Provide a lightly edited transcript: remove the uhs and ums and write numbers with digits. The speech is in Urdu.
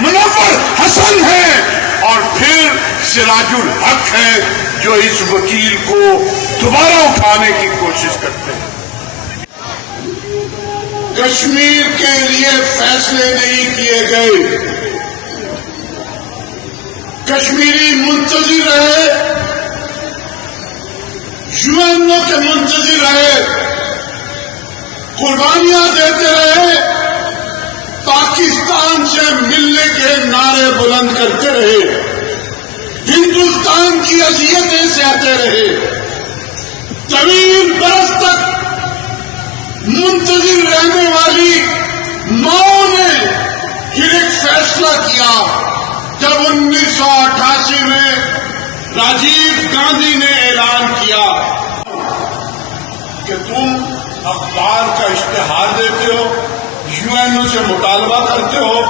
منور حسن ہیں اور پھر سراج الحق ہیں جو اس وکیل کو دوبارہ اٹھانے کی کوشش کرتے ہیں۔ کشمیر کے لیے فیصلے نہیں کیے گئے، کشمیری منتظر رہے، یو این او کے منتظر رہے، قربانیاں دیتے رہے، پاکستان سے ملنے کے نعرے بلند کرتے رہے، ہندوستان کی اذیتیں سہتے رہے، طویل برس تک منتظر رہنے والی ماؤں نے پھر ایک فیصلہ کیا جب 1988 میں راجیو گاندھی نے اعلان کیا کہ تم اخبار کا اشتہار دیتے ہو، یو این او سے مطالبہ کرتے ہو،